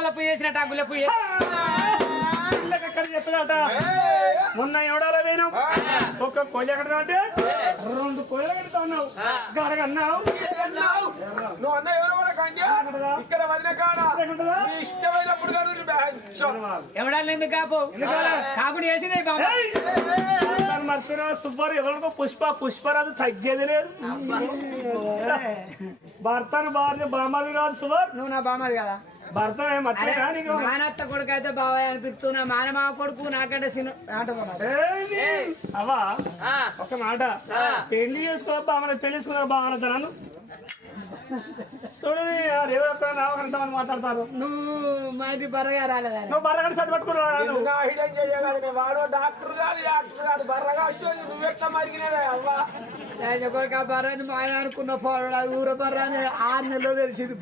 గుళ్ళలో పోయి వేసినట్టు ఆ గుళ్ళ పోయి ఎక్కడ చెప్పదట మొన్న ఎవడాల వేను ఒక్క కోజ ఎక్కడ అంటే 2 కోజలు కడతా ఉన్నావు గడగన్నావు నువ్వు అన్న ఎవరో ఇక్కడ వదిన కాడ ఇష్టమైనప్పుడు ఎవడాలి ఎందుకు కాపు కాకుడు వేసినాయి మర్చినా సుబ్బారు ఎవరికో పుష్పరాజు తగ్గేది లేదు భర్తను భార్య బామాలి రాదు సుబార్ నువ్వు నా బామ్మది కదా భర్త మానత్త కొడుకు అయితే బాబాయ్ అనిపిస్తున్నా మానమా కొడుకు నాకంటే అవా ఒక మాట పెళ్లి చేసుకో బామని పెళ్లి చేసుకున్నా బాగా తనను చూడు ఎవరొక్కరు మాట్లాడతారు నువ్వు మా ఇంటి బర్రగా రాలేదా నువ్వు బర్రగడి సర్ది పట్టుకున్నావు వాడు డాక్టర్ గారు బర్రగా వచ్చి నువ్వు ఎట్లా మరిగినవే అవ్వా బర్రని మా ఆయన అనుకున్న ఊర బర్ర 6 నెలలు తెలిసింది